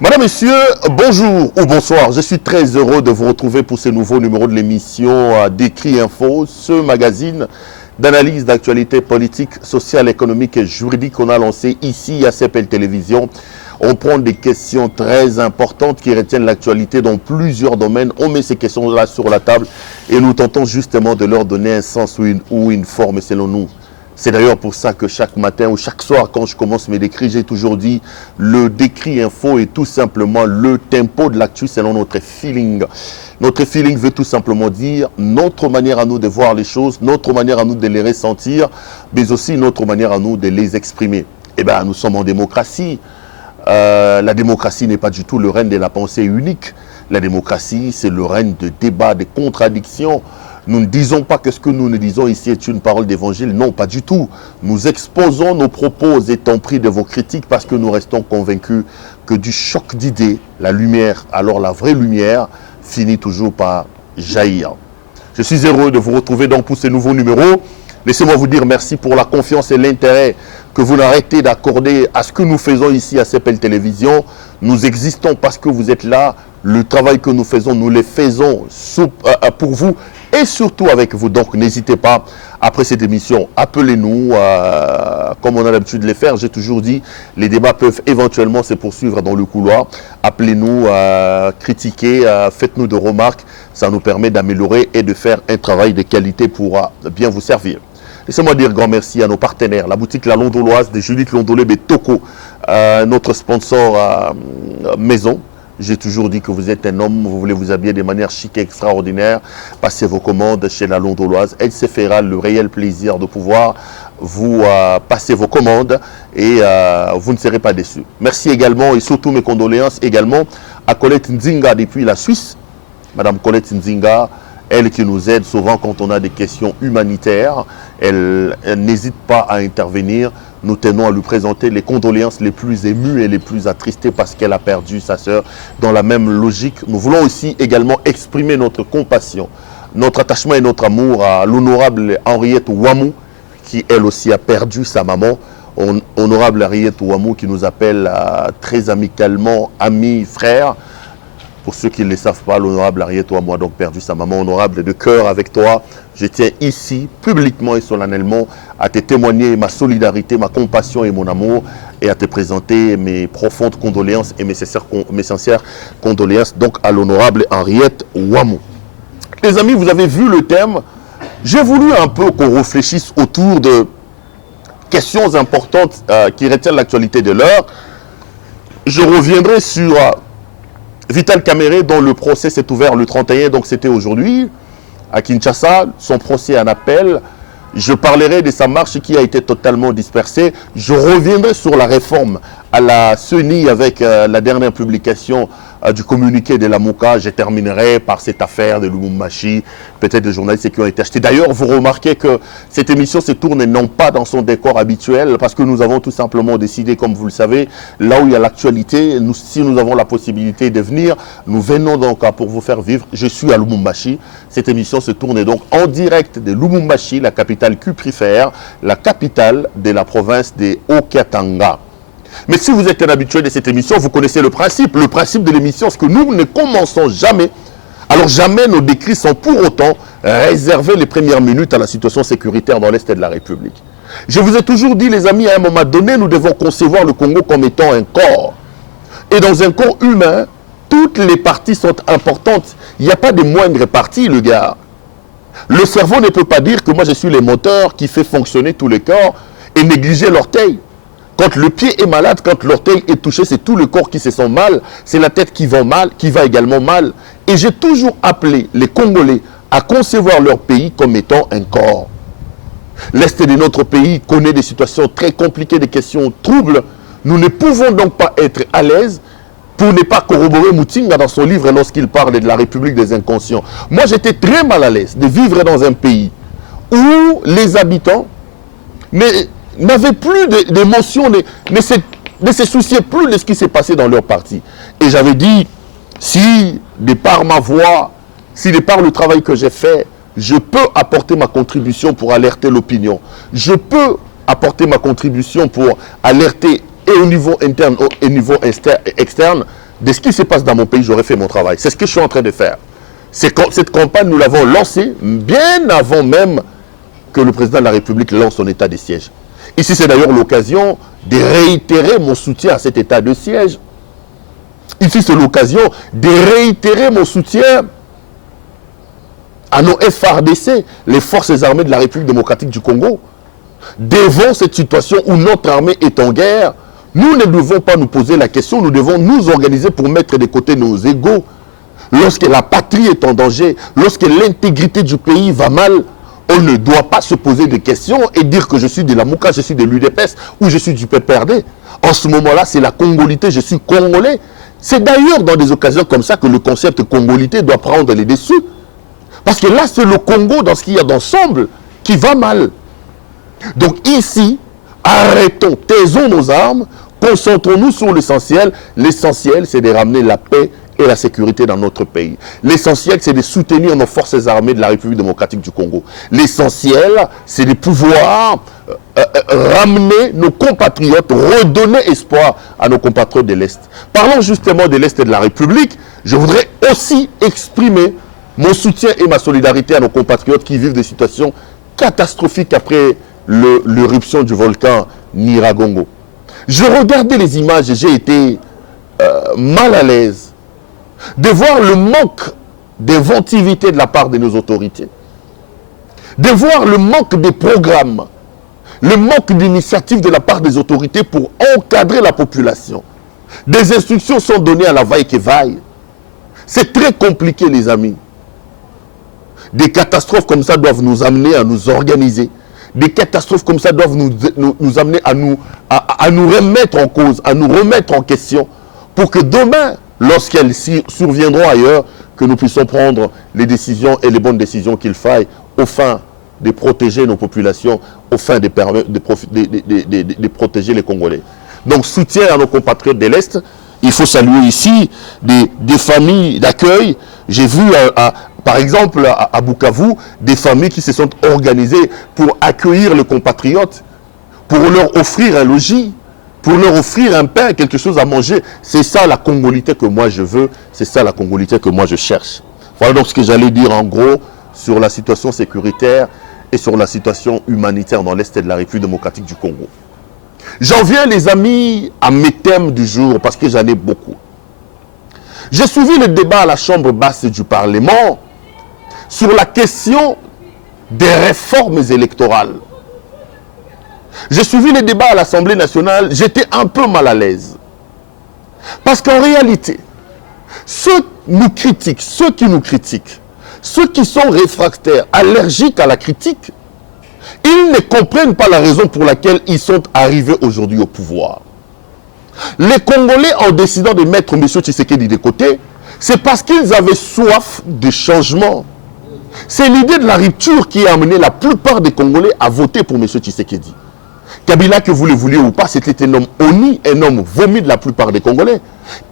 Madame, Messieurs, bonjour ou bonsoir. Je suis très heureux de vous retrouver pour ce nouveau numéro de l'émission Décrit Info, ce magazine d'analyse d'actualité politique, sociale, économique et juridique qu'on a lancé ici à CPL Télévision. On prend des questions très importantes qui retiennent l'actualité dans plusieurs domaines. On met ces questions-là sur la table et nous tentons justement de leur donner un sens ou une forme selon nous. C'est d'ailleurs pour ça que chaque matin ou chaque soir, quand je commence mes décrits, j'ai toujours dit le décrit info est tout simplement le tempo de l'actu selon notre feeling. Notre feeling veut tout simplement dire notre manière à nous de voir les choses, notre manière à nous de les ressentir, mais aussi notre manière à nous de les exprimer. Eh bien, nous sommes en démocratie. La démocratie n'est pas du tout le règne de la pensée unique. La démocratie, c'est le règne de débats, de contradictions. Nous ne disons pas que ce que nous disons ici est une parole d'évangile. Non, pas du tout. Nous exposons nos propos étant pris de vos critiques parce que nous restons convaincus que du choc d'idées, la lumière, alors la vraie lumière, finit toujours par jaillir. Je suis heureux de vous retrouver donc pour ce nouveau numéro. Laissez-moi vous dire merci pour la confiance et l'intérêt que vous n'arrêtez d'accorder à ce que nous faisons ici à CPL Télévision. Nous existons parce que vous êtes là. Le travail que nous faisons, nous le faisons pour vous et surtout avec vous. Donc n'hésitez pas, après cette émission, appelez-nous comme on a l'habitude de les faire. J'ai toujours dit, les débats peuvent éventuellement se poursuivre dans le couloir. Appelez-nous, critiquez, faites-nous de remarques. Ça nous permet d'améliorer et de faire un travail de qualité pour bien vous servir. Laissez-moi dire grand merci à nos partenaires, la boutique La Londoloise de Judith Londolé Betoko, notre sponsor maison. J'ai toujours dit que vous êtes un homme, vous voulez vous habiller de manière chic et extraordinaire. Passez vos commandes chez La Londoloise. Elle se fera le réel plaisir de pouvoir vous passer vos commandes et vous ne serez pas déçus. Merci également et surtout mes condoléances également à Colette Nzinga depuis la Suisse. Madame Colette Nzinga, elle qui nous aide souvent quand on a des questions humanitaires, elle n'hésite pas à intervenir. Nous tenons à lui présenter les condoléances les plus émues et les plus attristées parce qu'elle a perdu sa sœur. Dans la même logique, nous voulons aussi également exprimer notre compassion, notre attachement et notre amour à l'honorable Henriette Ouamou, qui elle aussi a perdu sa maman. Honorable Henriette Ouamou qui nous appelle très amicalement ami, frère. Pour ceux qui ne le savent pas, l'honorable Henriette Ouamou a donc perdu sa maman. Honorable, de cœur avec toi, je tiens ici, publiquement et solennellement, à te témoigner ma solidarité, ma compassion et mon amour, et à te présenter mes profondes condoléances et mes sincères condoléances donc à l'honorable Henriette Ouamou. Les amis, vous avez vu le thème. J'ai voulu un peu qu'on réfléchisse autour de questions importantes qui retiennent l'actualité de l'heure. Je reviendrai sur Vital Kamerhe, dont le procès s'est ouvert le 31, donc c'était aujourd'hui, à Kinshasa, son procès en appel. Je parlerai de sa marche qui a été totalement dispersée. Je reviendrai sur la réforme à la CENI avec la dernière publication du communiqué de la Mouka. Je terminerai par cette affaire de Lubumbashi, peut-être des journalistes qui ont été achetés. D'ailleurs, vous remarquez que cette émission se tourne non pas dans son décor habituel, parce que nous avons tout simplement décidé, comme vous le savez, là où il y a l'actualité, si nous avons la possibilité de venir, nous venons donc pour vous faire vivre. Je suis à Lubumbashi. Cette émission se tourne donc en direct de Lubumbashi, la capitale cuprifère, la capitale de la province de Haut-Katanga. Mais si vous êtes un habitué de cette émission, vous connaissez le principe. Le principe de l'émission, c'est que nous ne commençons jamais. Alors jamais nos décrits sont pour autant réservés les premières minutes à la situation sécuritaire dans l'Est de la République. Je vous ai toujours dit, les amis, à un moment donné, nous devons concevoir le Congo comme étant un corps. Et dans un corps humain, toutes les parties sont importantes. Il n'y a pas de moindres parties, le gars. Le cerveau ne peut pas dire que moi je suis le moteur qui fait fonctionner tous les corps et négliger l'orteil. Quand le pied est malade, quand l'orteil est touché, c'est tout le corps qui se sent mal. C'est la tête qui va mal, qui va également mal. Et j'ai toujours appelé les Congolais à concevoir leur pays comme étant un corps. L'Est de notre pays connaît des situations très compliquées, des questions troubles. Nous ne pouvons donc pas être à l'aise pour ne pas corroborer Mutinga dans son livre lorsqu'il parle de la République des inconscients. Moi, j'étais très mal à l'aise de vivre dans un pays où les habitants n'avaient plus d'émotion, ne se souciaient plus de ce qui s'est passé dans leur parti. Et j'avais dit, si de par ma voix, si de par le travail que j'ai fait, je peux apporter ma contribution pour alerter l'opinion. Je peux apporter ma contribution pour alerter et au niveau interne et au niveau externe, de ce qui se passe dans mon pays, j'aurais fait mon travail. C'est ce que je suis en train de faire. Cette campagne, nous l'avons lancée bien avant même que le président de la République lance son état de siège. Ici, c'est d'ailleurs l'occasion de réitérer mon soutien à cet état de siège. Ici, c'est l'occasion de réitérer mon soutien à nos FARDC, les forces armées de la République démocratique du Congo. Devant cette situation où notre armée est en guerre, nous ne devons pas nous poser la question, nous devons nous organiser pour mettre de côté nos égos. Lorsque la patrie est en danger, lorsque l'intégrité du pays va mal, on ne doit pas se poser des questions et dire que je suis de la Mouka, je suis de l'UDPS ou je suis du PPRD. En ce moment-là, c'est la congolité, je suis congolais. C'est d'ailleurs dans des occasions comme ça que le concept congolité doit prendre les dessus. Parce que là, c'est le Congo, dans ce qu'il y a d'ensemble, qui va mal. Donc ici, arrêtons, taisons nos armes, concentrons-nous sur l'essentiel. L'essentiel, c'est de ramener la paix et la sécurité dans notre pays. L'essentiel, c'est de soutenir nos forces armées de la République démocratique du Congo. L'essentiel, c'est de pouvoir ramener nos compatriotes, redonner espoir à nos compatriotes de l'Est. Parlons justement de l'Est et de la République. Je voudrais aussi exprimer mon soutien et ma solidarité à nos compatriotes qui vivent des situations catastrophiques après l'éruption du volcan Nyiragongo. Je regardais les images et j'ai été mal à l'aise de voir le manque d'inventivité de la part de nos autorités, de voir le manque de programmes, le manque d'initiatives de la part des autorités pour encadrer la population. Des instructions sont données à la vaille-que-vaille. C'est très compliqué, les amis. Des catastrophes comme ça doivent nous amener à nous organiser. Des catastrophes comme ça doivent nous amener à nous remettre en cause, à nous remettre en question, pour que demain, lorsqu'elles surviendront ailleurs, que nous puissions prendre les décisions et les bonnes décisions qu'il faille, au fin de protéger nos populations, au fin de protéger les Congolais. Donc, soutien à nos compatriotes de l'Est. Il faut saluer ici des familles d'accueil. J'ai vu, par exemple, à Bukavu, des familles qui se sont organisées pour accueillir les compatriotes, pour leur offrir un logis, pour leur offrir un pain, quelque chose à manger. C'est ça la congolité que moi je veux, c'est ça la congolité que moi je cherche. Voilà donc ce que j'allais dire en gros sur la situation sécuritaire et sur la situation humanitaire dans l'Est de la République démocratique du Congo. J'en viens, les amis, à mes thèmes du jour, parce que j'en ai beaucoup. J'ai suivi le débat à la Chambre basse du Parlement sur la question des réformes électorales. J'ai suivi le débat à l'Assemblée nationale, j'étais un peu mal à l'aise. Parce qu'en réalité, ceux qui nous critiquent, ceux qui sont réfractaires, allergiques à la critique, ils ne comprennent pas la raison pour laquelle ils sont arrivés aujourd'hui au pouvoir. Les Congolais, en décidant de mettre M. Tshisekedi de côté, c'est parce qu'ils avaient soif de changement. C'est l'idée de la rupture qui a amené la plupart des Congolais à voter pour M. Tshisekedi. Kabila, que vous le vouliez ou pas, c'était un homme honni, un homme vomi de la plupart des Congolais.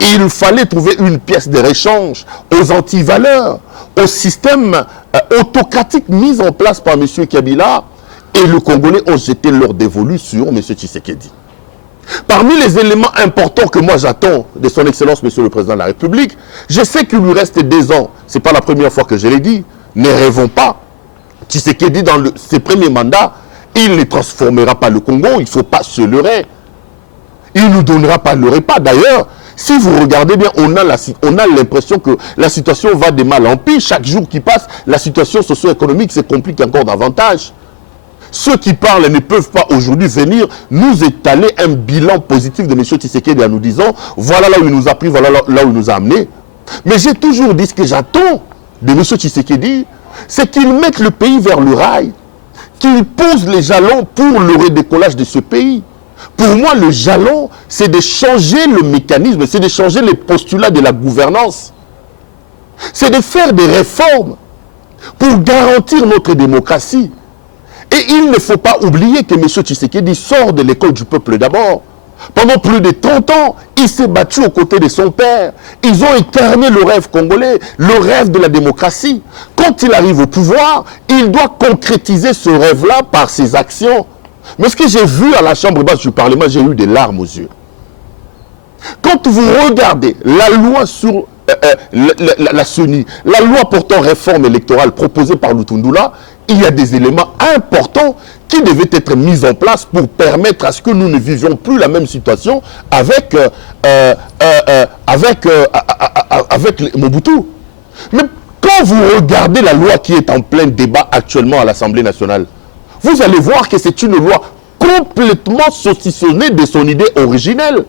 Et il fallait trouver une pièce de réchange aux antivaleurs, au système autocratique mis en place par M. Kabila. Et les Congolais ont jeté leur dévolu sur M. Tshisekedi. Parmi les éléments importants que moi j'attends de son Excellence, M. le Président de la République, je sais qu'il lui reste 2 ans. Ce n'est pas la première fois que je l'ai dit. Ne rêvons pas. Tshisekedi, dans ses premiers mandats, il ne transformera pas le Congo. Il ne faut pas se leurrer. Il ne nous donnera pas le repas. D'ailleurs, si vous regardez bien, on a l'impression que la situation va de mal en pire. Chaque jour qui passe, la situation socio-économique se complique encore davantage. Ceux qui parlent ne peuvent pas aujourd'hui venir nous étaler un bilan positif de M. Tshisekedi en nous disant voilà là où il nous a pris, voilà là où il nous a amenés. Mais j'ai toujours dit ce que j'attends de M. Tshisekedi, c'est qu'il mette le pays vers le rail, qu'il pose les jalons pour le redécollage de ce pays. Pour moi, le jalon, c'est de changer le mécanisme, c'est de changer les postulats de la gouvernance. C'est de faire des réformes pour garantir notre démocratie. Et il ne faut pas oublier que M. Tshisekedi sort de l'école du peuple d'abord. Pendant plus de 30 ans, il s'est battu aux côtés de son père. Ils ont incarné le rêve congolais, le rêve de la démocratie. Quand il arrive au pouvoir, il doit concrétiser ce rêve-là par ses actions. Mais ce que j'ai vu à la Chambre basse du Parlement, j'ai eu des larmes aux yeux. Quand vous regardez la loi sur la CENI, la loi portant réforme électorale proposée par Lutundula, il y a des éléments importants qui devaient être mis en place pour permettre à ce que nous ne vivions plus la même situation avec Mobutu. Mais quand vous regardez la loi qui est en plein débat actuellement à l'Assemblée nationale, vous allez voir que c'est une loi complètement saucissonnée de son idée originelle.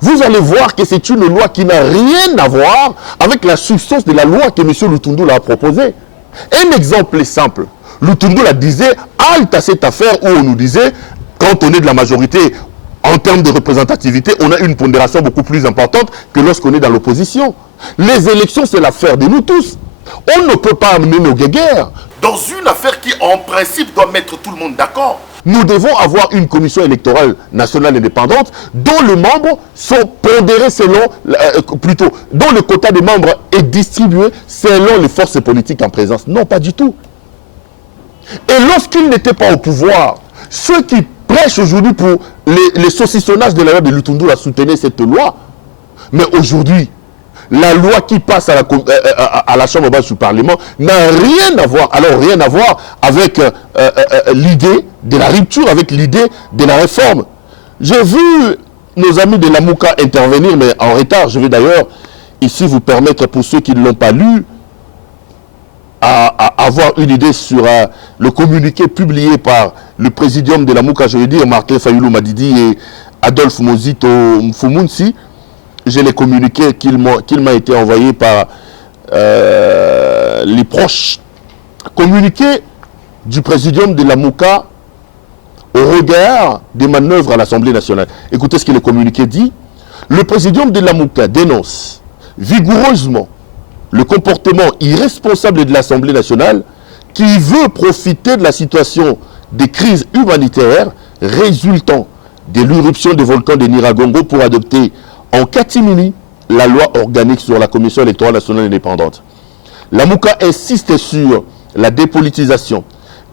Vous allez voir que c'est une loi qui n'a rien à voir avec la substance de la loi que M. Lutundula a proposée. Un exemple simple. Lutundula disait, halte à cette affaire où on nous disait, quand on est de la majorité, en termes de représentativité, on a une pondération beaucoup plus importante que lorsqu'on est dans l'opposition. Les élections, c'est l'affaire de nous tous. On ne peut pas amener nos guéguerres dans une affaire qui, en principe, doit mettre tout le monde d'accord. Nous devons avoir une commission électorale nationale indépendante dont les membres sont pondérés selon, dont le quota des membres est distribué selon les forces politiques en présence. Non, pas du tout. Et lorsqu'ils n'étaient pas au pouvoir, ceux qui prêchent aujourd'hui pour les saucissonnages de la loi de Lutundula soutenaient cette loi. Mais aujourd'hui, la loi qui passe à la Chambre basse du Parlement n'a rien à voir, alors rien à voir avec l'idée de la rupture, avec l'idée de la réforme. J'ai vu nos amis de la Mouka intervenir, mais en retard. Je vais d'ailleurs ici vous permettre, pour ceux qui ne l'ont pas lu, à avoir une idée sur le communiqué publié par le présidium de la Mouka, je veux dire Martin Fayoulou Madidi et Adolphe Mozito Mfumunsi. J'ai les communiqués qu'il m'a été envoyé par les proches. Communiqué du présidium de la Mouka au regard des manœuvres à l'Assemblée nationale. Écoutez ce que le communiqué dit. Le présidium de la Mouka dénonce vigoureusement le comportement irresponsable de l'Assemblée nationale qui veut profiter de la situation des crises humanitaires résultant de l'éruption des volcans de Nyiragongo pour adopter en catimini la loi organique sur la Commission électorale nationale indépendante. La Mouka insiste sur la dépolitisation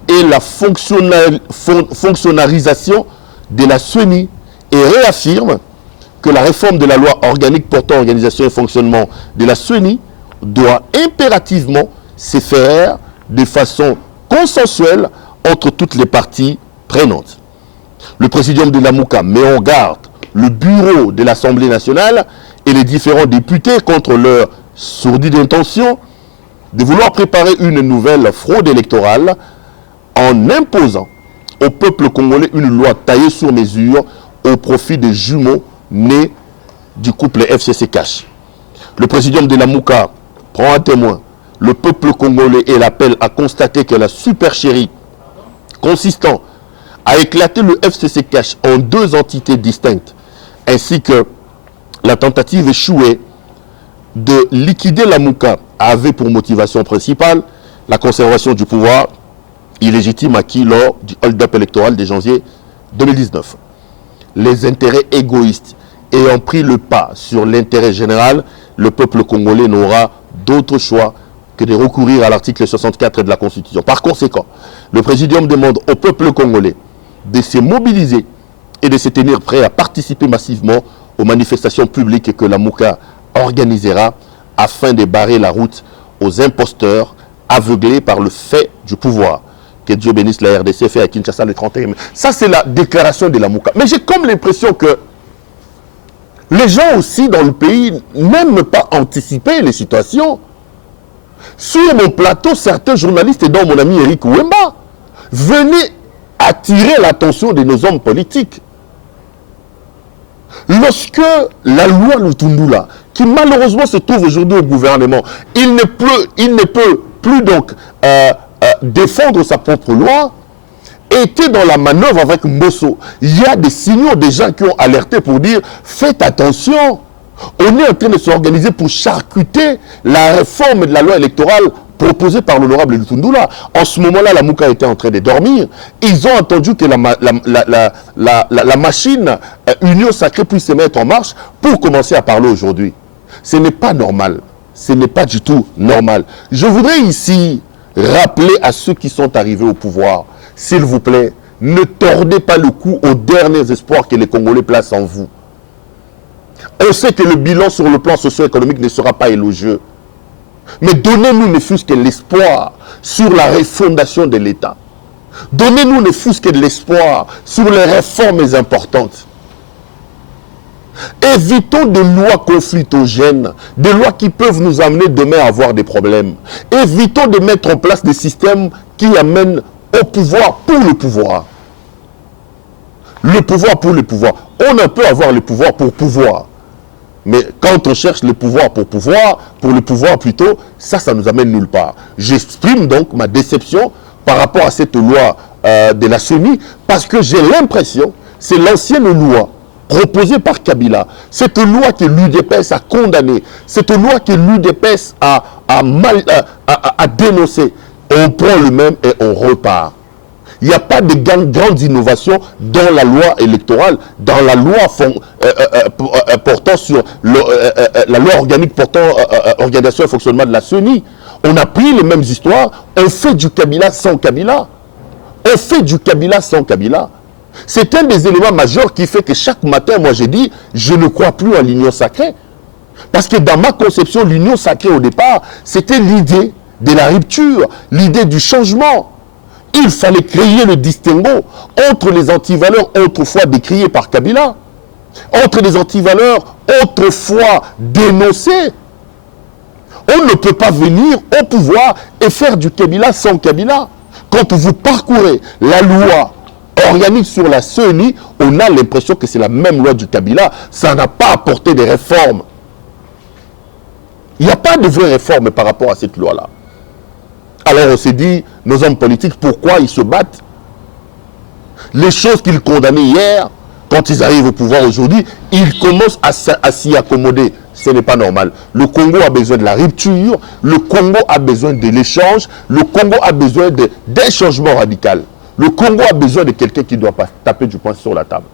et la fonctionnalisation de la CENI et réaffirme que la réforme de la loi organique portant organisation et fonctionnement de la CENI doit impérativement se faire de façon consensuelle entre toutes les parties prenantes. Le présidium de la Mouka met en garde le bureau de l'Assemblée nationale et les différents députés contre leur sourdine intention de vouloir préparer une nouvelle fraude électorale en imposant au peuple congolais une loi taillée sur mesure au profit des jumeaux nés du couple FCC-Cash. Le présidium de la Mouka prend à témoin le peuple congolais et l'appelle à constater que la supercherie consistant à éclater le FCC-Cash en deux entités distinctes ainsi que la tentative échouée de liquider la Mouka avait pour motivation principale la conservation du pouvoir illégitime acquis lors du hold-up électoral de janvier 2019. Les intérêts égoïstes ayant pris le pas sur l'intérêt général, le peuple congolais n'aura d'autre choix que de recourir à l'article 64 de la Constitution. Par conséquent, le Présidium demande au peuple congolais de se mobiliser et de se tenir prêt à participer massivement aux manifestations publiques que la Mouka organisera afin de barrer la route aux imposteurs aveuglés par le fait du pouvoir. Que Dieu bénisse la RDC fait à Kinshasa le 31 mai. Ça, c'est la déclaration de la Mouka. Mais j'ai comme l'impression que les gens aussi dans le pays n'aiment pas anticiper les situations. Sur mon plateau, certains journalistes, dont mon ami Eric Ouemba, venaient attirer l'attention de nos hommes politiques. Lorsque la loi Lutundula, qui malheureusement se trouve aujourd'hui au gouvernement, il ne peut plus donc défendre sa propre loi, était dans la manœuvre avec Mbosso. Il y a des signaux des gens qui ont alerté pour dire faites attention. On est en train de s'organiser pour charcuter la réforme de la loi électorale proposée par l'honorable Lutundula. En ce moment-là, la Mouka était en train de dormir. Ils ont attendu que la machine Union Sacrée puisse se mettre en marche pour commencer à parler aujourd'hui. Ce n'est pas normal. Ce n'est pas du tout normal. Je voudrais ici rappeler à ceux qui sont arrivés au pouvoir, s'il vous plaît, ne tordez pas le cou aux derniers espoirs que les Congolais placent en vous. On sait que le bilan sur le plan socio-économique ne sera pas élogieux. Mais donnez-nous ne fût-ce que l'espoir sur la refondation de l'État. Donnez-nous ne fût-ce que de l'espoir sur les réformes importantes. Évitons des lois conflictogènes, des lois qui peuvent nous amener demain à avoir des problèmes. Évitons de mettre en place des systèmes qui amènent au pouvoir pour le pouvoir. Le pouvoir pour le pouvoir. On ne peut avoir le pouvoir pour pouvoir. Mais quand on cherche le pouvoir pour le pouvoir plutôt, ça nous amène nulle part. J'exprime donc ma déception par rapport à cette loi de la CENI, parce que j'ai l'impression, c'est l'ancienne loi proposée par Kabila, cette loi que l'UDPS a condamnée, cette loi que l'UDPS a dénoncée. On prend le même et on repart. Il n'y a pas de grande innovation dans la loi électorale, dans la loi portant sur la loi organique portant organisation et fonctionnement de la CENI. On a pris les mêmes histoires, on fait du Kabila sans Kabila. On fait du Kabila sans Kabila. C'est un des éléments majeurs qui fait que chaque matin, moi j'ai dit, je ne crois plus à l'union sacrée. Parce que dans ma conception, l'union sacrée au départ, c'était l'idée de la rupture, l'idée du changement. Il fallait créer le distinguo entre les antivaleurs autrefois décriées par Kabila, entre les antivaleurs autrefois dénoncées. On ne peut pas venir au pouvoir et faire du Kabila sans Kabila. Quand vous parcourez la loi organique sur la CENI, on a l'impression que c'est la même loi du Kabila. Ça n'a pas apporté des réformes. Il n'y a pas de vraies réformes par rapport à cette loi-là. Alors on s'est dit, nos hommes politiques, pourquoi ils se battent? Les choses qu'ils condamnaient hier, quand ils arrivent au pouvoir aujourd'hui, ils commencent à s'y accommoder. Ce n'est pas normal. Le Congo a besoin de la rupture, le Congo a besoin de l'échange, le Congo a besoin d'un changement radical. Le Congo a besoin de quelqu'un qui ne doit pas taper du poing sur la table.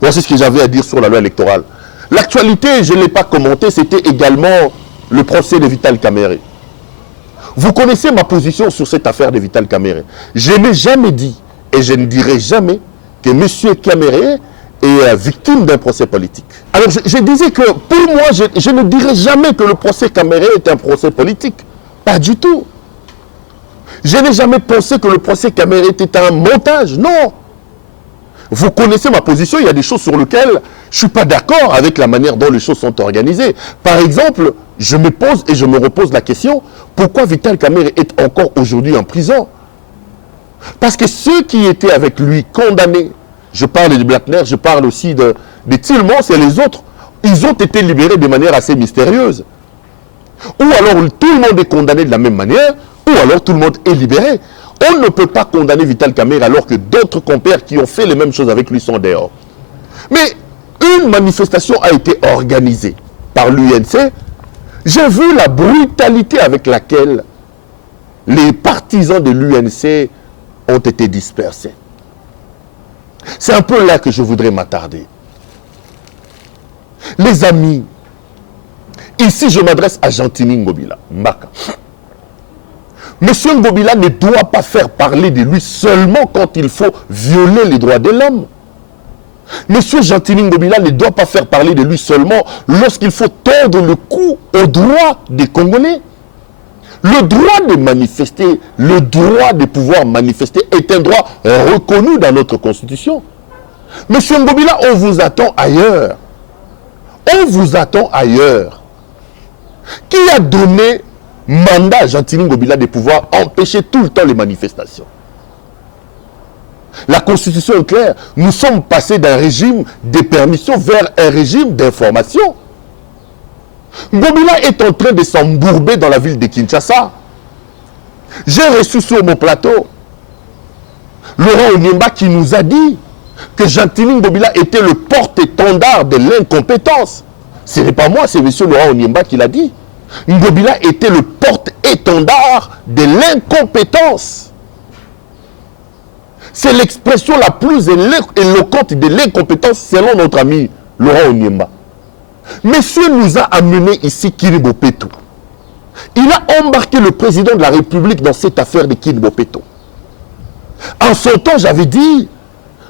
Voici ce que j'avais à dire sur la loi électorale. L'actualité, je ne l'ai pas commenté, c'était également le procès de Vital Kamerhe. Vous connaissez ma position sur cette affaire de Vital Kamerhe. Je n'ai jamais dit, et je ne dirai jamais, que M. Kamerhe est victime d'un procès politique. Alors je disais que pour moi, je ne dirai jamais que le procès Kamerhe est un procès politique. Pas du tout. Je n'ai jamais pensé que le procès Kamerhe était un montage. Non. Vous connaissez ma position, il y a des choses sur lesquelles je ne suis pas d'accord avec la manière dont les choses sont organisées. Par exemple, je me pose et je me repose la question, pourquoi Vital Kamerhe est encore aujourd'hui en prison? Parce que ceux qui étaient avec lui condamnés, je parle de Blattner, je parle aussi de Tillmans et les autres, ils ont été libérés de manière assez mystérieuse. Ou alors tout le monde est condamné de la même manière, ou alors tout le monde est libéré. On ne peut pas condamner Vital Kamerhe alors que d'autres compères qui ont fait les mêmes choses avec lui sont dehors. Mais une manifestation a été organisée par l'UNC. J'ai vu la brutalité avec laquelle les partisans de l'UNC ont été dispersés. C'est un peu là que je voudrais m'attarder. Les amis, ici je m'adresse à Gentini Ngobila, Mbaka. Monsieur Ngobila ne doit pas faire parler de lui seulement quand il faut violer les droits de l'homme. Monsieur Gentini Ngobila ne doit pas faire parler de lui seulement lorsqu'il faut tordre le cou aux droits des Congolais. Le droit de manifester, le droit de pouvoir manifester est un droit reconnu dans notre Constitution. Monsieur Ngobila, on vous attend ailleurs. On vous attend ailleurs. Qui a donné mandat à Gentini Ngobila de pouvoir empêcher tout le temps les manifestations? La Constitution est claire. Nous sommes passés d'un régime de permission vers un régime d'information. Ngobila est en train de s'embourber dans la ville de Kinshasa. J'ai reçu sur mon plateau Laurent Onyemba qui nous a dit que Gentini Ngobila était le porte-étendard de l'incompétence. Ce n'est pas moi, c'est M. Laurent Onyemba qui l'a dit. Ngobila était le porte-étendard de l'incompétence. C'est l'expression la plus éloquente de l'incompétence selon notre ami Laurent Onyemba. Monsieur nous a amené ici Kini Bopeto. Il a embarqué le président de la République dans cette affaire de Kini Bopeto. En son temps, j'avais dit,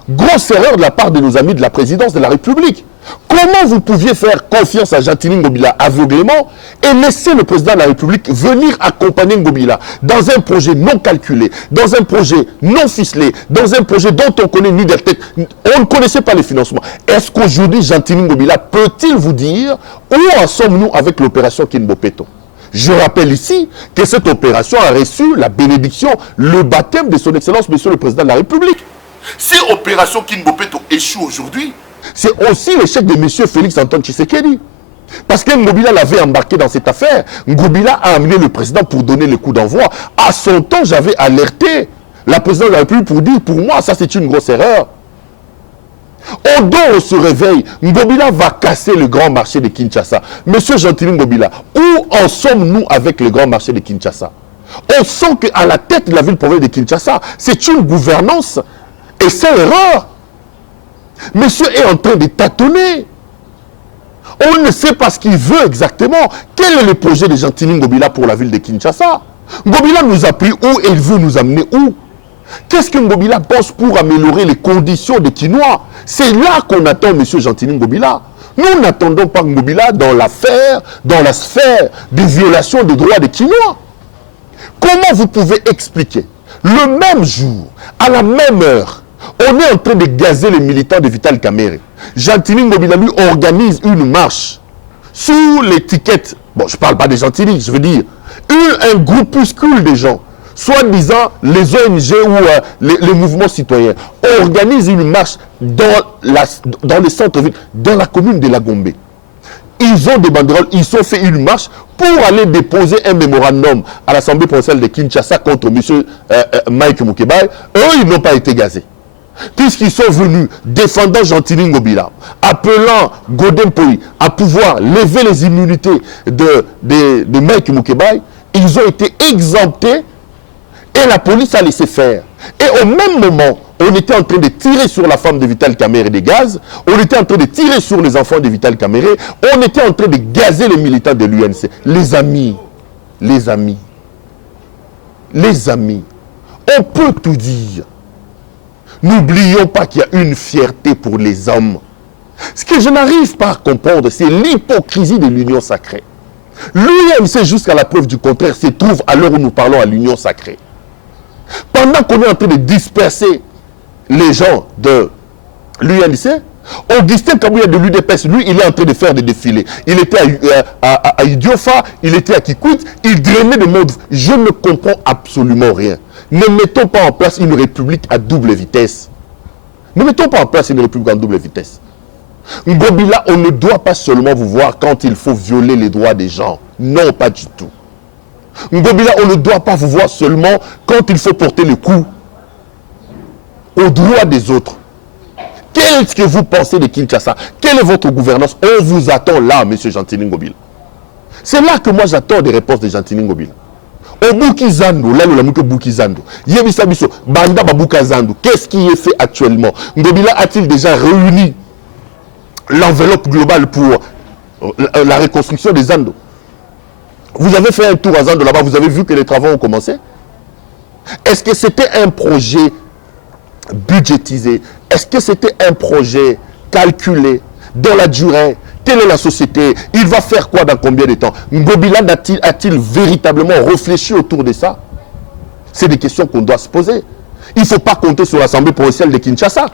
grosse erreur de la part de nos amis de la présidence de la République. Comment vous pouviez faire confiance à Gentili Ngobila aveuglément et laisser le président de la République venir accompagner Ngobila dans un projet non calculé, dans un projet non ficelé, dans un projet dont on connaît ni des têtes, on ne connaissait pas les financements. Est-ce qu'aujourd'hui Gentili Ngobila peut-il vous dire où en sommes-nous avec l'opération Kinbopeto? Je rappelle ici que cette opération a reçu la bénédiction, le baptême de son Excellence, Monsieur le Président de la République. Si l'opération Kinbopeto échoue aujourd'hui, c'est aussi l'échec de M. Félix Antoine Tshisekedi. Parce que Ngobila l'avait embarqué dans cette affaire. Ngobila a amené le président pour donner le coup d'envoi. À son temps, j'avais alerté la présidente de la République pour dire, pour moi, ça c'est une grosse erreur. On dort, on se réveille. Ngobila va casser le grand marché de Kinshasa. Monsieur Gentili Ngobila, où en sommes-nous avec le grand marché de Kinshasa? On sent qu'à la tête de la ville-province de Kinshasa, c'est une gouvernance et c'est erreur. Monsieur est en train de tâtonner. On ne sait pas ce qu'il veut exactement. Quel est le projet de Gentili Ngobila pour la ville de Kinshasa? Ngobila nous a pris où et il veut nous amener où? Qu'est-ce que Ngobila pense pour améliorer les conditions des Kinois? C'est là qu'on attend M. Gentili Ngobila. Nous n'attendons pas Ngobila dans l'affaire, dans la sphère des violations des droits des Kinois. Comment vous pouvez expliquer le même jour, à la même heure, on est en train de gazer les militants de Vital Kamerhe. Gentili Ngobila lui organise une marche sous l'étiquette, bon je ne parle pas de Gentili, je veux dire, un groupuscule de gens, soi-disant les ONG ou les mouvements citoyens, organisent une marche dans le centre-ville, dans la commune de la Gombe. Ils ont des banderoles, ils ont fait une marche pour aller déposer un mémorandum à l'Assemblée provinciale de Kinshasa contre M. Mike Mukebai. Eux, ils n'ont pas été gazés. Puisqu'ils sont venus défendant Gentili Ngobila, appelant Godem Poi à pouvoir lever les immunités de Mike Mukebai, ils ont été exemptés et la police a laissé faire. Et au même moment, on était en train de tirer sur la femme de Vital Kamerhe des gaz, on était en train de tirer sur les enfants de Vital Kamerhe, on était en train de gazer les militants de l'UNC. Les amis, on peut tout dire. N'oublions pas qu'il y a une fierté pour les hommes. Ce que je n'arrive pas à comprendre, c'est l'hypocrisie de l'union sacrée. L'UNC, jusqu'à la preuve du contraire, se trouve à l'heure où nous parlons à l'union sacrée. Pendant qu'on est en train de disperser les gens de l'UNC, Augustin Kabouya de l'UDPS, lui, il est en train de faire des défilés. Il était à Idiofa, il était à Kikwit, il drainait le monde. Je ne comprends absolument rien. Ne mettons pas en place une république à double vitesse. Ne mettons pas en place une république à double vitesse. Ngobila, on ne doit pas seulement vous voir quand il faut violer les droits des gens. Non, pas du tout. Ngobila, on ne doit pas vous voir seulement quand il faut porter le coup aux droits des autres. Qu'est-ce que vous pensez de Kinshasa? Quelle est votre gouvernance? On vous attend là, M. Gentili Ngobila. C'est là que moi j'attends des réponses de Gentili Ngobila. Obukizando, là nous l'avons Bukizando. Yebisabiso, Banda Babukazando. Qu'est-ce qui est fait actuellement? Ngobila a-t-il déjà réuni l'enveloppe globale pour la reconstruction des Zando? Vous avez fait un tour à Zando là-bas, vous avez vu que les travaux ont commencé? Est-ce que c'était un projet budgétisé? Est-ce que c'était un projet calculé dans la durée? Quelle est la société? Il va faire quoi dans combien de temps? Ngobila a-t-il véritablement réfléchi autour de ça? C'est des questions qu'on doit se poser. Il ne faut pas compter sur l'Assemblée provinciale de Kinshasa.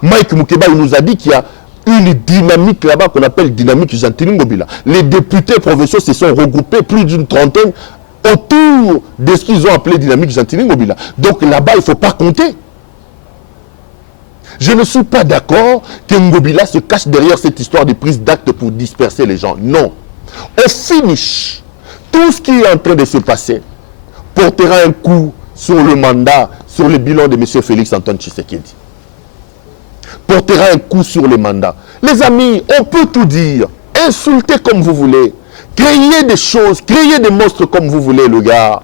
Mike Mukebai nous a dit qu'il y a une dynamique là-bas qu'on appelle dynamique Gentili Ngobila. Les députés provinciaux se sont regroupés, plus d'une trentaine, autour de ce qu'ils ont appelé dynamique Gentili Ngobila. Donc là-bas, il ne faut pas compter. Je ne suis pas d'accord que Ngobila se cache derrière cette histoire de prise d'acte pour disperser les gens. Non. Au finish, tout ce qui est en train de se passer portera un coup sur le mandat, sur le bilan de M. Félix Antoine Tshisekedi. Portera un coup sur le mandat. Les amis, on peut tout dire. Insulter comme vous voulez. Créer des choses, créer des monstres comme vous voulez, le gars.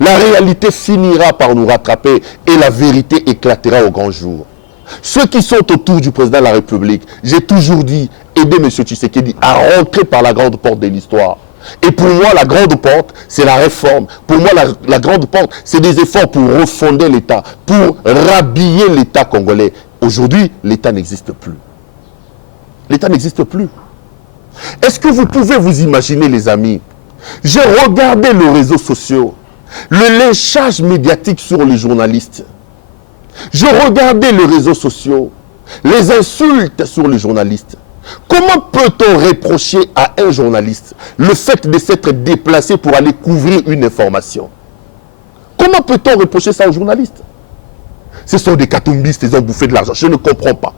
La réalité finira par nous rattraper et la vérité éclatera au grand jour. Ceux qui sont autour du président de la République, j'ai toujours dit, aider M. Tshisekedi à rentrer par la grande porte de l'histoire. Et pour moi, la grande porte, c'est la réforme. Pour moi, la grande porte, c'est des efforts pour refonder l'État, pour rhabiller l'État congolais. Aujourd'hui, l'État n'existe plus. L'État n'existe plus. Est-ce que vous pouvez vous imaginer, les amis? J'ai regardé les réseaux sociaux, le lynchage médiatique sur les journalistes. J'ai regardé les réseaux sociaux, les insultes sur les journalistes. Comment peut-on reprocher à un journaliste le fait de s'être déplacé pour aller couvrir une information? Comment peut-on reprocher ça aux journalistes? Ce sont des katumbistes, ils ont bouffé de l'argent. Je ne comprends pas.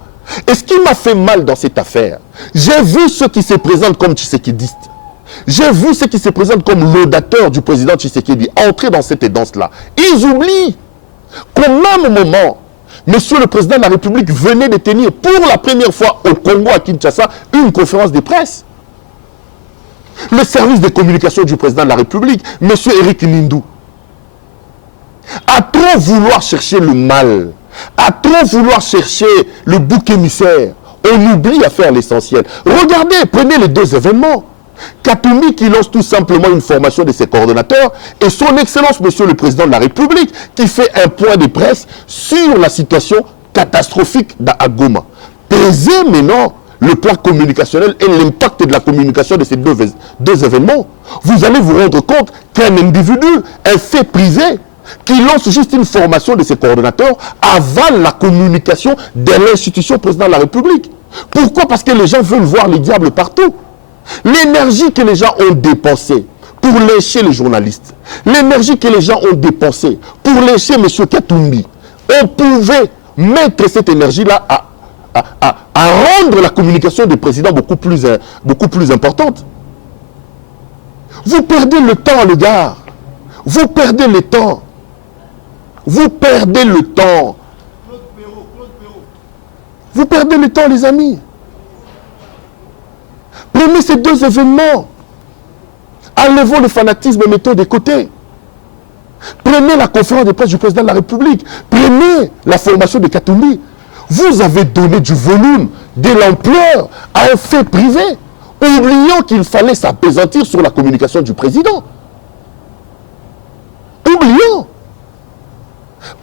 Et ce qui m'a fait mal dans cette affaire, j'ai vu ceux qui se présentent comme tshisekidistes. J'ai vu ceux qui se présentent comme laudateurs du président Tshisekedi entrer dans cette danse-là. Ils oublient qu'au même moment, Monsieur le Président de la République venait de tenir pour la première fois au Congo, à Kinshasa, une conférence de presse. Le service de communication du Président de la République, Monsieur Eric Nindou, à trop vouloir chercher le mal, à trop vouloir chercher le bouc émissaire, on oublie à faire l'essentiel. Regardez, prenez les deux événements. Katumbi qui lance tout simplement une formation de ses coordonnateurs et son Excellence, Monsieur le Président de la République, qui fait un point de presse sur la situation catastrophique à Goma. Pesez maintenant le plan communicationnel et l'impact de la communication de ces deux événements. Vous allez vous rendre compte qu'un individu, un fait privé, qui lance juste une formation de ses coordonnateurs, avale la communication de l'institution Président de la République. Pourquoi? Parce que les gens veulent voir les diables partout. L'énergie que les gens ont dépensée pour lyncher les journalistes, l'énergie que les gens ont dépensée pour lyncher M. Katumbi, on pouvait mettre cette énergie-là à rendre la communication des présidents beaucoup plus importante. Vous perdez le temps, les gars. Vous perdez le temps. Vous perdez le temps. Vous perdez le temps, les amis. Prenez ces deux événements. Enlevons le fanatisme et mettons de côté. Prenez la conférence de presse du Président de la République. Prenez la formation de Katumbi. Vous avez donné du volume, de l'ampleur à un fait privé, oubliant qu'il fallait s'appesantir sur la communication du Président. Oublions.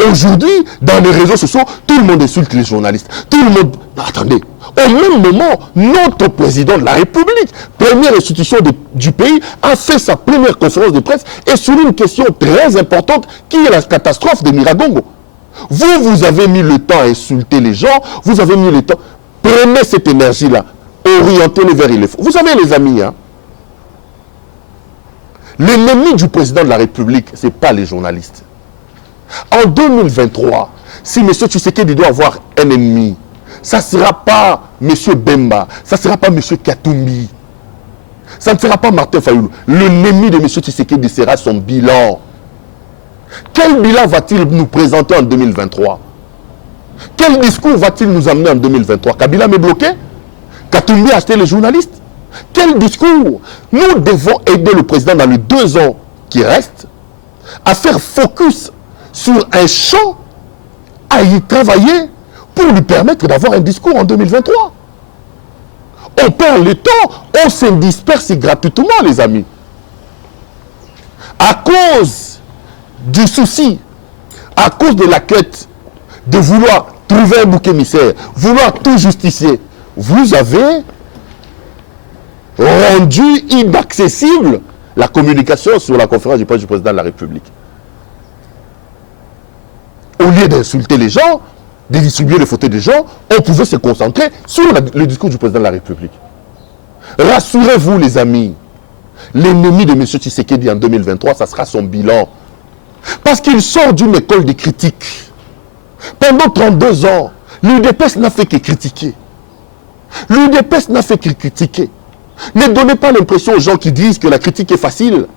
Aujourd'hui, dans les réseaux sociaux, tout le monde insulte les journalistes. Tout le monde... Attendez, au même moment, notre président de la République, première institution du pays, a fait sa première conférence de presse et sur une question très importante qui est la catastrophe de Miragongo. Vous avez mis le temps à insulter les gens, vous avez mis le temps... Prenez cette énergie-là, orientez-les vers les faux. Vous savez, les amis, hein, l'ennemi du président de la République, ce n'est pas les journalistes. En 2023, si M. Tshisekedi doit avoir un ennemi, ça ne sera pas M. Bemba, ça ne sera pas M. Katumbi, ça ne sera pas Martin Fayoulou. L'ennemi de M. Tshisekedi sera son bilan. Quel bilan va-t-il nous présenter en 2023? Quel discours va-t-il nous amener en 2023? Kabila m'est bloqué? Katumbi a acheté les journalistes? Quel discours? Nous devons aider le président dans les 2 ans qui restent à faire focus sur un champ, à y travailler pour lui permettre d'avoir un discours en 2023. On perd le temps, on se disperse gratuitement, les amis. À cause du souci, à cause de la quête de vouloir trouver un bouc émissaire, vouloir tout justifier, vous avez rendu inaccessible la communication sur la conférence du président de la République. Au lieu d'insulter les gens, de distribuer les photos des gens, on pouvait se concentrer sur le discours du président de la République. Rassurez-vous, les amis, l'ennemi de M. Tshisekedi en 2023, ça sera son bilan. Parce qu'il sort d'une école de critique. Pendant 32 ans, l'UDPS n'a fait que critiquer. L'UDPS n'a fait que critiquer. Ne donnez pas l'impression aux gens qui disent que la critique est facile.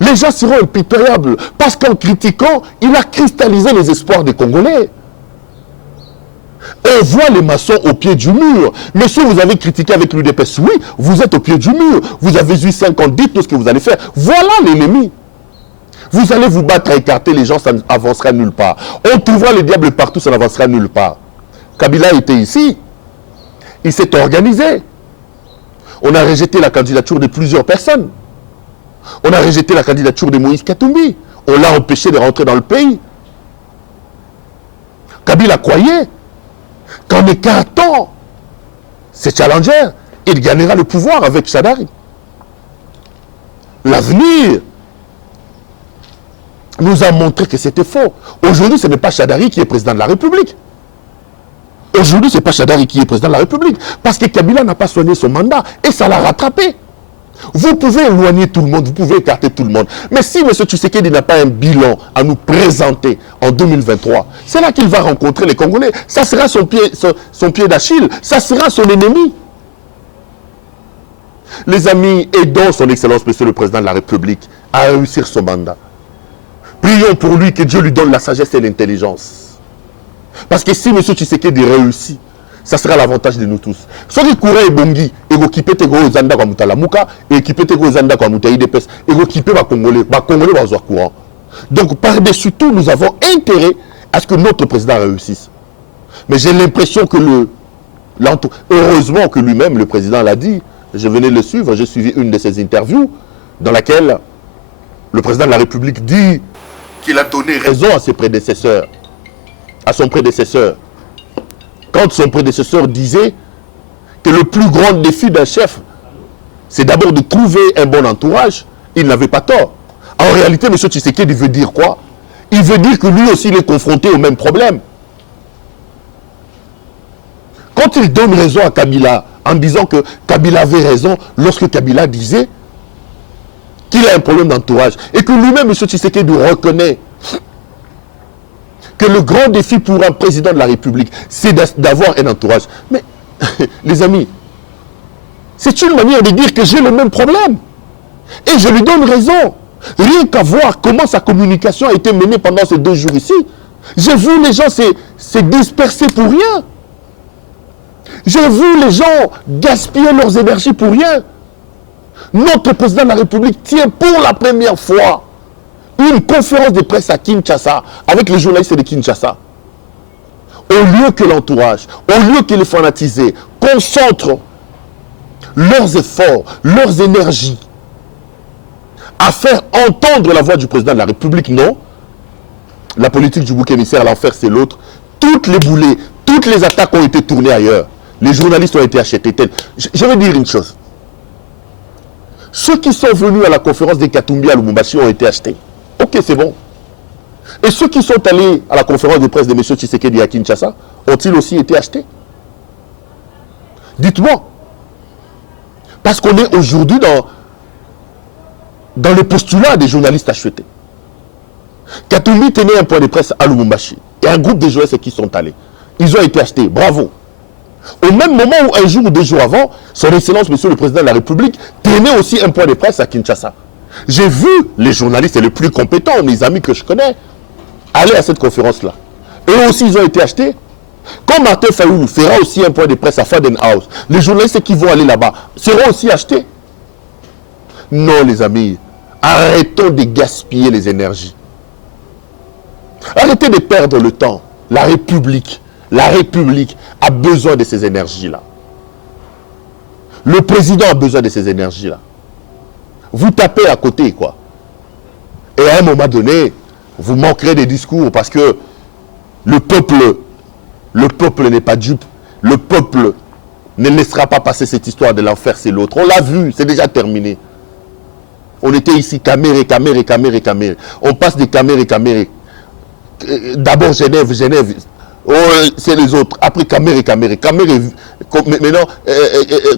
Les gens seront impitoyables parce qu'en critiquant, il a cristallisé les espoirs des Congolais. On voit les maçons au pied du mur. Monsieur, vous avez critiqué avec l'UDPS. Oui, vous êtes au pied du mur. Vous avez eu 5 ans, dites-nous ce que vous allez faire. Voilà l'ennemi. Vous allez vous battre à écarter les gens, ça n'avancera nulle part. On trouvera les diables partout, ça n'avancera nulle part. Kabila était ici. Il s'est organisé. On a rejeté la candidature de plusieurs personnes. On a rejeté la candidature de Moïse Katumbi. On l'a empêché de rentrer dans le pays. Kabila croyait qu'en écartant ces challengers, il gagnera le pouvoir avec Shadari. L'avenir nous a montré que c'était faux. Aujourd'hui, ce n'est pas Shadari qui est président de la République. Aujourd'hui, ce n'est pas Shadari qui est président de la République. Parce que Kabila n'a pas soigné son mandat et ça l'a rattrapé. Vous pouvez éloigner tout le monde, vous pouvez écarter tout le monde. Mais si M. Tshisekedi n'a pas un bilan à nous présenter en 2023, c'est là qu'il va rencontrer les Congolais. Ça sera son pied d'Achille, ça sera son ennemi. Les amis, aidons son Excellence, Monsieur le Président de la République, à réussir son mandat. Prions pour lui, que Dieu lui donne la sagesse et l'intelligence. Parce que si M. Tshisekedi réussit, ça sera l'avantage de nous tous. Soit qui courait et bongi, et qui peut te go zanda kwa mutalamuka, et qui peut te go zanda kwa mutaï de pes, et qui peut va Congolais va avoir courant. Donc par-dessus tout, nous avons intérêt à ce que notre président réussisse. Mais j'ai l'impression que heureusement que lui-même, le président l'a dit, je venais le suivre, j'ai suivi une de ses interviews, dans laquelle le président de la République dit qu'il a donné raison à ses prédécesseurs, à son prédécesseur. Quand son prédécesseur disait que le plus grand défi d'un chef, c'est d'abord de trouver un bon entourage, il n'avait pas tort. En réalité, M. Tshisekedi veut dire quoi? Il veut dire que lui aussi, il est confronté au même problème. Quand il donne raison à Kabila, en disant que Kabila avait raison, lorsque Kabila disait qu'il a un problème d'entourage, et que lui-même, M. Tshisekedi reconnaît que le grand défi pour un président de la République, c'est d'avoir un entourage. Mais, les amis, c'est une manière de dire que j'ai le même problème. Et je lui donne raison. Rien qu'à voir comment sa communication a été menée pendant ces 2 jours ici. J'ai vu les gens se disperser pour rien. J'ai vu les gens gaspiller leurs énergies pour rien. Notre président de la République tient pour la première fois une conférence de presse à Kinshasa avec les journalistes de Kinshasa. Au lieu que l'entourage, au lieu que les fanatisés concentrent leurs efforts, leurs énergies à faire entendre la voix du président de la République, non. La politique du bouc émissaire, l'enfer c'est l'autre. Toutes les boulets, toutes les attaques ont été tournées ailleurs. Les journalistes ont été achetés. Je vais dire une chose. Ceux qui sont venus à la conférence des Katumbi à Lubumbashi ont été achetés. Ok, c'est bon. Et ceux qui sont allés à la conférence de presse de M. Tshisekedi à Kinshasa, ont-ils aussi été achetés? Dites-moi. Parce qu'on est aujourd'hui dans le postulat des journalistes achetés. Katumbi tenait un point de presse à Lubumbashi. Et un groupe de journalistes qui sont allés. Ils ont été achetés. Bravo. Au même moment où un jour ou 2 jours avant, son Excellence, Monsieur le Président de la République, tenait aussi un point de presse à Kinshasa. J'ai vu les journalistes les plus compétents, mes amis que je connais, aller à cette conférence-là. Eux aussi, ils ont été achetés. Comme Martin Fayoulou fera aussi un point de presse à Faden House, les journalistes qui vont aller là-bas seront aussi achetés. Non, les amis, arrêtons de gaspiller les énergies. Arrêtez de perdre le temps. La République a besoin de ces énergies-là. Le président a besoin de ces énergies-là. Vous tapez à côté, quoi. Et à un moment donné, vous manquerez des discours parce que le peuple n'est pas dupe. Le peuple ne laissera pas passer cette histoire de l'enfer, c'est l'autre. On l'a vu, c'est déjà terminé. On était ici, Caméré. On passe de Caméré. D'abord Genève. Oh, c'est les autres. Après Caméré. Maintenant,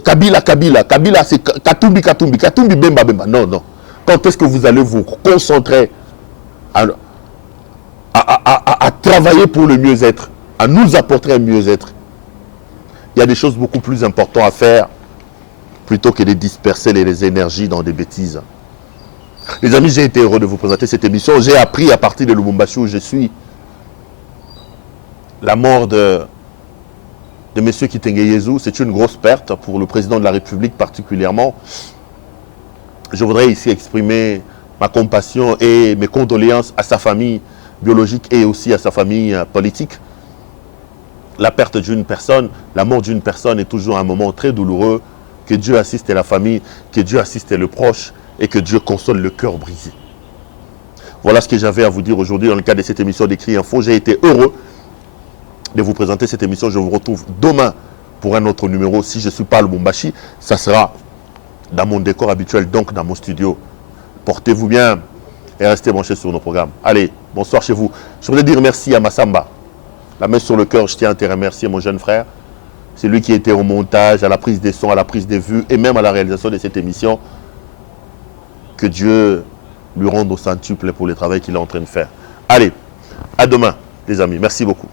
Kabila, c'est Katumbi, Bemba. Non. Quand est-ce que vous allez vous concentrer à travailler pour le mieux-être, à nous apporter un mieux-être? Il y a des choses beaucoup plus importantes à faire plutôt que de disperser les énergies dans des bêtises. Les amis, j'ai été heureux de vous présenter cette émission. J'ai appris à partir de Lubumbashi où je suis la mort de M. Kitenge-Yezu. C'est une grosse perte pour le président de la République particulièrement. Je voudrais ici exprimer ma compassion et mes condoléances à sa famille biologique et aussi à sa famille politique. La perte d'une personne, la mort d'une personne est toujours un moment très douloureux. Que Dieu assiste la famille, que Dieu assiste le proche et que Dieu console le cœur brisé. Voilà ce que j'avais à vous dire aujourd'hui dans le cadre de cette émission d'Écrit Info. J'ai été heureux de vous présenter cette émission. Je vous retrouve demain pour un autre numéro. Si je ne suis pas à Lubumbashi, ça sera dans mon décor habituel, donc dans mon studio. Portez-vous bien et restez branchés sur nos programmes. Allez, bonsoir chez vous. Je voudrais dire merci à Massamba. La main sur le cœur, je tiens à te remercier, mon jeune frère. C'est lui qui était au montage, à la prise des sons, à la prise des vues et même à la réalisation de cette émission. Que Dieu lui rende au centuple pour le travail qu'il est en train de faire. Allez, à demain, les amis. Merci beaucoup.